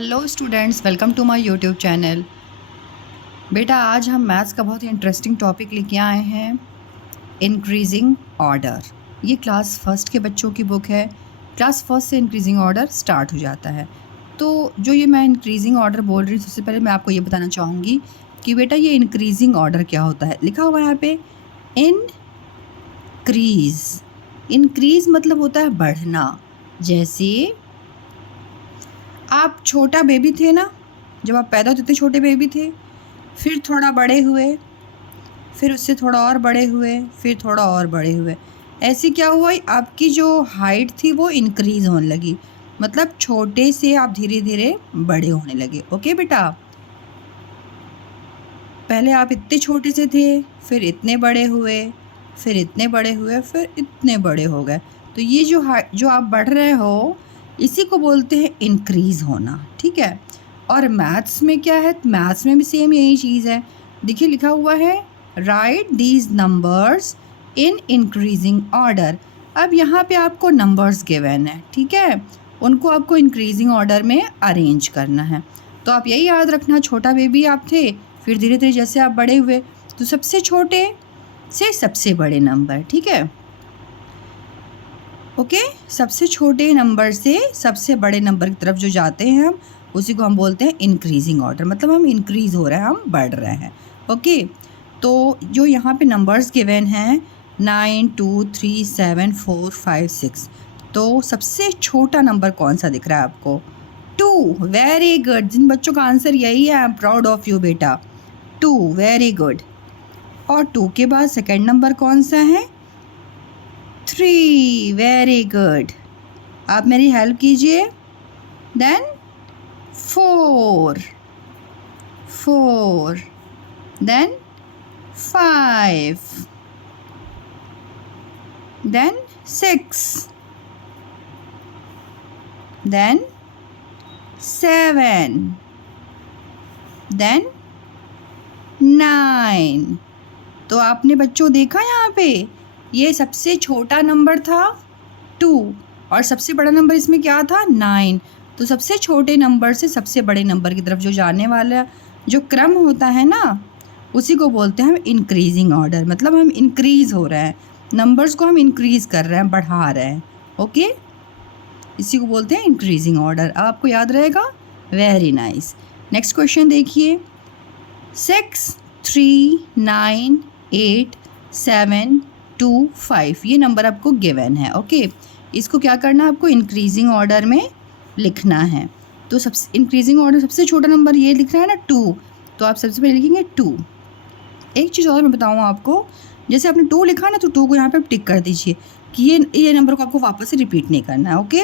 Hello students, welcome to my YouTube channel. बेटा, आज हम मैथ्स का बहुत ही इंटरेस्टिंग टॉपिक लेके आए हैं, इंक्रीजिंग ऑर्डर। ये क्लास फर्स्ट के बच्चों की बुक है। क्लास फर्स्ट से इंक्रीजिंग ऑर्डर स्टार्ट हो जाता है। तो जो ये मैं इंक्रीजिंग ऑर्डर बोल रही हूँ, सबसे पहले मैं आपको ये बताना चाहूँगी कि बेटा ये इंक्रीजिंग ऑर्डर क्या होता है। लिखा हुआ है यहाँ पे इनक्रीज़। इंक्रीज़ मतलब होता है बढ़ना। जैसे आप छोटा बेबी थे ना, जब आप पैदा होते थे छोटे बेबी थे, फिर थोड़ा बड़े हुए, फिर उससे थोड़ा और बड़े हुए, फिर थोड़ा और बड़े हुए। ऐसे क्या हुआ, आपकी जो हाइट थी वो इंक्रीज़ होने लगी। मतलब छोटे से आप धीरे धीरे बड़े होने लगे। ओके बेटा, पहले आप इतने छोटे से थे, फिर इतने बड़े हुए, फिर इतने बड़े हुए, फिर इतने बड़े हो गए। तो ये जो आप बढ़ रहे हो, इसी को बोलते हैं इंक्रीज़ होना। ठीक है। और मैथ्स में क्या है, मैथ्स में भी सेम यही चीज़ है। देखिए लिखा हुआ है, right these numbers in increasing order. अब यहाँ पे आपको नंबर्स गिवन है, ठीक है, उनको आपको इंक्रीजिंग ऑर्डर में अरेंज करना है। तो आप यही याद रखना, छोटा बेबी आप थे, फिर धीरे धीरे जैसे आप बड़े हुए, तो सबसे छोटे से सबसे बड़े नंबर। ठीक है, ओके। सबसे छोटे नंबर से सबसे बड़े नंबर की तरफ जो जाते हैं हम, उसी को हम बोलते हैं इंक्रीजिंग ऑर्डर। मतलब हम इंक्रीज़ हो रहे हैं, हम बढ़ रहे हैं। ओके, तो जो यहाँ पे नंबर्स गिवन हैं 9, 2, 3, 7, 4, 5, 6, तो सबसे छोटा नंबर कौन सा दिख रहा है आपको? 2। Very good. जिन बच्चों का आंसर यही है, I am proud of you बेटा। 2, वेरी गुड। और 2 के बाद सेकेंड नंबर कौन सा है? 3, वेरी गुड। आप मेरी हेल्प कीजिए। Then 4, then 5, then 6, then 7, then 9। तो आपने बच्चों देखा यहाँ पे, ये सबसे छोटा नंबर था 2 और सबसे बड़ा नंबर इसमें क्या था? 9। तो सबसे छोटे नंबर से सबसे बड़े नंबर की तरफ जो जाने वाला जो क्रम होता है ना, उसी को बोलते हैं हम इंक्रीजिंग ऑर्डर। मतलब हम इंक्रीज़ हो रहे हैं, नंबर्स को हम इंक्रीज़ कर रहे हैं, बढ़ा रहे हैं। ओके, इसी को बोलते हैं इंक्रीजिंग ऑर्डर। आपको याद रहेगा? Very nice. नेक्स्ट क्वेश्चन देखिए, 6, 3, 9, 8, 7, 2, 5, ये नंबर आपको गिवन है। ओके, इसको क्या करना है, आपको इंक्रीजिंग ऑर्डर में लिखना है। तो सबसे इंक्रीजिंग ऑर्डर सबसे छोटा नंबर ये लिख रहा है ना 2, तो आप सबसे पहले लिखेंगे 2। एक चीज़ और मैं बताऊँ आपको, जैसे आपने 2 लिखा ना, तो 2 को यहाँ पे टिक कर दीजिए कि ये नंबर को आपको वापस से रिपीट नहीं करना है। ओके,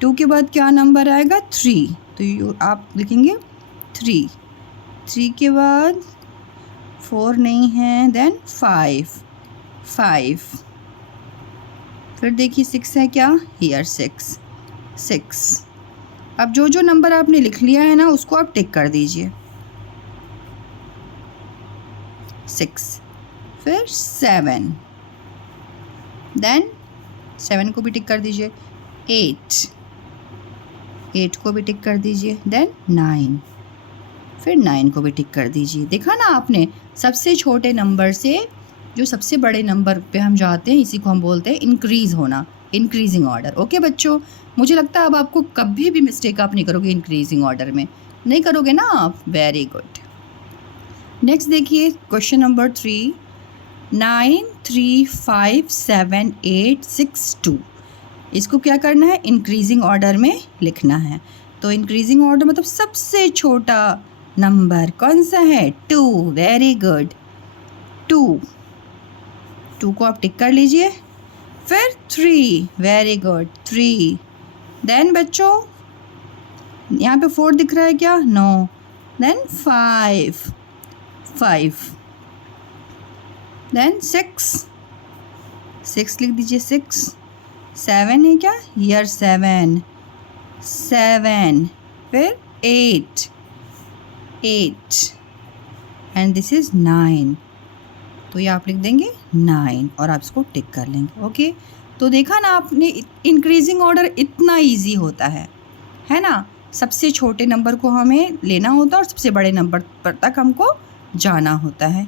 2 के बाद क्या नंबर आएगा? 3, तो आप लिखेंगे 3। 3 के बाद 4 नहीं है, देन 5, फिर देखिए 6 है क्या? हियर 6। अब जो नंबर आपने लिख लिया है ना, उसको आप टिक कर दीजिए। 6, फिर 7, देन 7 को भी टिक कर दीजिए। 8 को भी टिक कर दीजिए। देन 9, फिर 9 को भी टिक कर दीजिए। देखा ना आपने, सबसे छोटे नंबर से जो सबसे बड़े नंबर पे हम जाते हैं, इसी को हम बोलते हैं इंक्रीज़ होना, इंक्रीजिंग ऑर्डर। ओके बच्चों, मुझे लगता है अब आपको कभी भी मिस्टेक आप नहीं करोगे इंक्रीजिंग ऑर्डर में, नहीं करोगे ना आप? Very good. नेक्स्ट देखिए क्वेश्चन नंबर 3, 9, 3, 5, 7, 8, 6, 2। इसको क्या करना है? इंक्रीजिंग ऑर्डर में लिखना है। तो इंक्रीजिंग ऑर्डर मतलब सबसे छोटा नंबर कौन सा है? 2, वेरी गुड। 2 को आप टिक कर लीजिए। फिर 3, वेरी गुड, 3। देन बच्चों यहाँ पे 4 दिख रहा है क्या? नो। देन 5, देन 6 लिख दीजिए। 6, 7 है क्या? हियर 7, फिर 8 एंड दिस इज़ 9। तो ये आप लिख देंगे 9 और आप इसको टिक कर लेंगे। ओके, तो देखा ना आपने, इंक्रीजिंग ऑर्डर इतना इजी होता है ना? सबसे छोटे नंबर को हमें लेना होता है और सबसे बड़े नंबर पर तक हमको जाना होता है।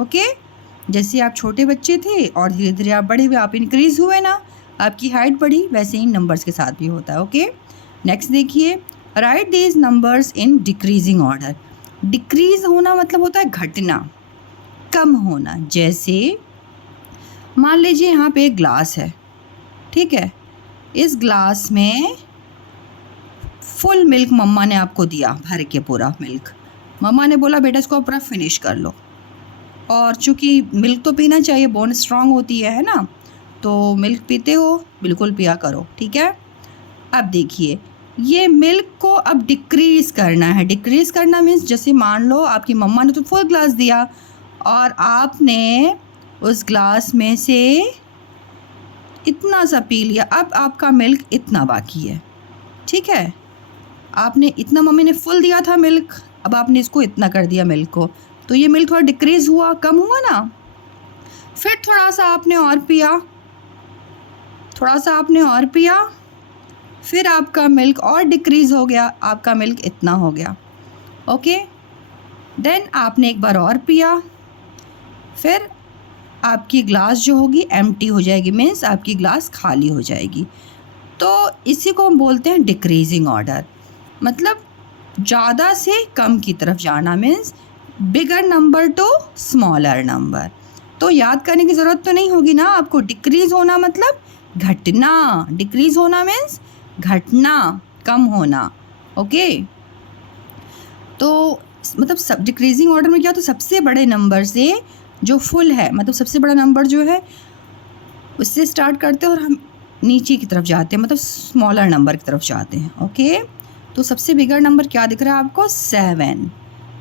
ओके, जैसे आप छोटे बच्चे थे और धीरे धीरे आप बड़े हुए, आप इंक्रीज़ हुए ना, आपकी हाइट बढ़ी, वैसे ही नंबर्स के साथ भी होता है। ओके, नेक्स्ट देखिए, right these numbers in decreasing order. Decrease होना मतलब होता है घटना, कम होना। जैसे मान लीजिए यहाँ पे एक ग्लास है, ठीक है, इस ग्लास में फुल मिल्क मम्मा ने आपको दिया, भर के पूरा मिल्क। मम्मा ने बोला बेटा इसको पूरा फिनिश कर लो, और चूँकि मिल्क तो पीना चाहिए, बोन स्ट्रांग होती है ना, तो मिल्क पीते हो, बिल्कुल पिया करो, ठीक है। अब देखिए, ये मिल्क को अब डिक्रीज़ करना है। डिक्रीज़ करना मीन्स जैसे मान लो आपकी मम्मा ने तो फुल ग्लास दिया और आपने उस ग्लास में से इतना सा पी लिया, अब आपका मिल्क इतना बाकी है, ठीक है। आपने इतना, मम्मी ने फुल दिया था मिल्क, अब आपने इसको इतना कर दिया मिल्क को, तो ये मिल्क थोड़ा डिक्रीज़ हुआ, कम हुआ ना। फिर थोड़ा सा आपने और पिया, थोड़ा सा आपने और पिया, फिर आपका मिल्क और डिक्रीज़ हो गया, आपका मिल्क इतना हो गया। ओके, देन आपने एक बार और पिया, फिर आपकी ग्लास जो होगी एम्प्टी हो जाएगी, मीन्स आपकी ग्लास खाली हो जाएगी। तो इसी को हम बोलते हैं डिक्रीजिंग ऑर्डर, मतलब ज़्यादा से कम की तरफ जाना, means bigger number two smaller number. तो याद करने की ज़रूरत तो नहीं होगी ना आपको। डिक्रीज़ होना मतलब घटना, डिक्रीज़ होना मीन्स घटना, कम होना। ओके, तो मतलब सब डिक्रीजिंग ऑर्डर में क्या, तो सबसे बड़े नंबर से जो फुल है, मतलब सबसे बड़ा नंबर जो है उससे स्टार्ट करते हैं और हम नीचे की तरफ जाते हैं, मतलब स्मॉलर नंबर की तरफ जाते हैं। ओके, तो सबसे बिगर नंबर क्या दिख रहा है आपको, 7।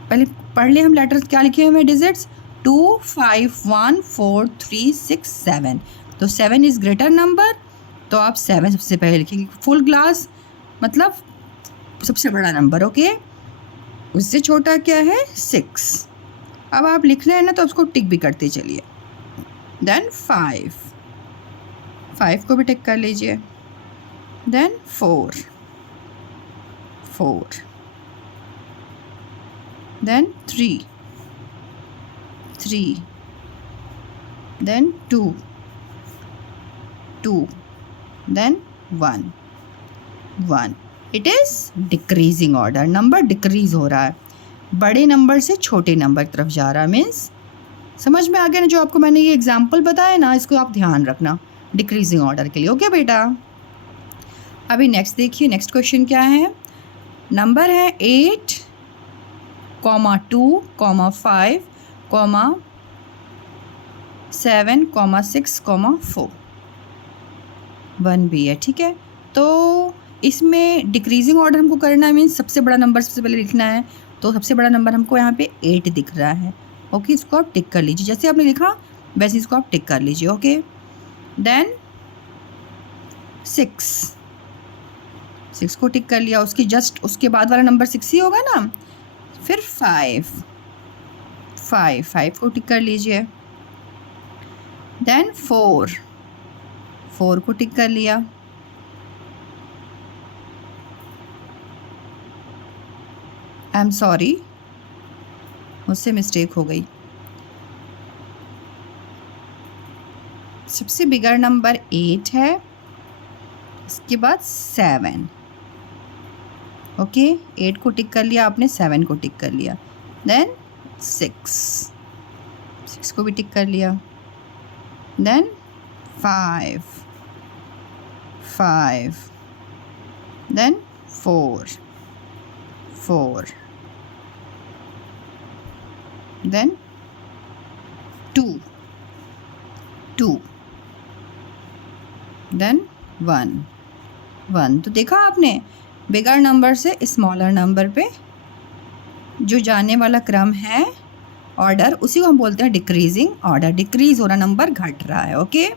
पहले पढ़ ले हम लेटर्स क्या लिखे हुए हैं, डिजिट्स 2, 5, 1, 4, 3, 6, 7। तो 7 इज़ ग्रेटर नंबर, तो आप 7 सबसे पहले लिखेंगे। फुल ग्लास मतलब सबसे बड़ा नंबर। ओके, उससे छोटा क्या है, 6। अब आप लिख रहे हैं ना, तो उसको टिक भी करते चलिए। देन 5 को भी टिक कर लीजिए। Then 4, then 3, then 2, then 1। It is decreasing order, number decrease हो रहा है, बड़े नंबर से छोटे नंबर की तरफ जा रहा है। मीन्स समझ में आ गया ना, जो आपको मैंने ये एग्जांपल बताया ना, इसको आप ध्यान रखना डिक्रीजिंग ऑर्डर के लिए। ओके बेटा, अभी नेक्स्ट देखिए, नेक्स्ट क्वेश्चन क्या है। नंबर है 8, 2, 5, 7, 6, 4, 1 भी है, ठीक है। तो इसमें डिक्रीजिंग ऑर्डर हमको करना है, मीन्स सबसे बड़ा नंबर सबसे पहले लिखना है। तो सबसे बड़ा नंबर हमको यहाँ पे 8 दिख रहा है। ओके, इसको आप टिक कर लीजिए, जैसे आपने लिखा वैसे इसको आप टिक कर लीजिए। ओके, देन 6 को टिक कर लिया, उसकी जस्ट उसके बाद वाला नंबर 6 ही होगा ना। फिर 5 को टिक कर लीजिए। देन 4 को टिक कर लिया। आई एम सॉरी, मुझसे मिस्टेक हो गई। सबसे बिगर नंबर 8 है, इसके बाद 7। ओके, 8 को टिक कर लिया आपने, 7 को टिक कर लिया। देन 6 को भी टिक कर लिया। Then 5, then 4, then 2, then 1। तो देखा आपने, बिगर नंबर से स्मॉलर नंबर पे जो जाने वाला क्रम है ऑर्डर, उसी को हम बोलते हैं डिक्रीजिंग ऑर्डर। डिक्रीज हो रहा, नंबर घट रहा है। ओके,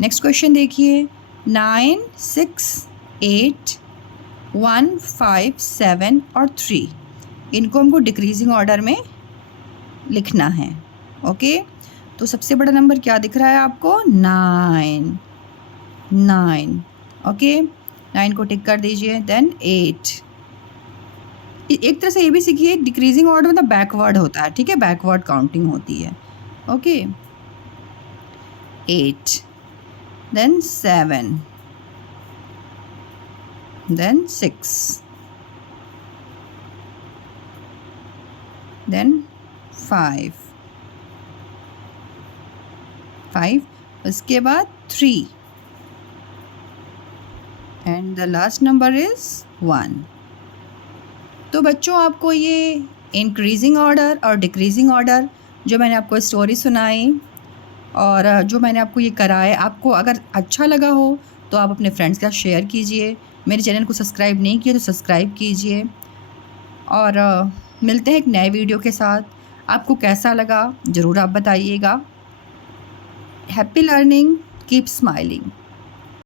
नेक्स्ट क्वेश्चन देखिए। 9, 6, 8, 1, 5, 7 और 3, इनको हमको डिक्रीजिंग ऑर्डर में लिखना है। ओके, तो सबसे बड़ा नंबर क्या दिख रहा है आपको, 9। ओके, 9 को टिक कर दीजिए। देन 8, एक तरह से ये भी सीखिए, डिक्रीजिंग ऑर्डर मतलब बैकवर्ड होता है, ठीक है, बैकवर्ड काउंटिंग होती है। ओके, 8, देन 7, then 6, then 5, उसके बाद 3 and the last number is 1। तो बच्चों आपको ये इंक्रीजिंग ऑर्डर और डिक्रीजिंग ऑर्डर जो मैंने आपको स्टोरी सुनाई और जो मैंने आपको ये कराए, आपको अगर अच्छा लगा हो तो आप अपने फ्रेंड्स के साथ शेयर कीजिए। मेरे चैनल को सब्सक्राइब नहीं किया तो सब्सक्राइब कीजिए और मिलते हैं एक नए वीडियो के साथ। आपको कैसा लगा ज़रूर आप बताइएगा। Happy learning, keep smiling.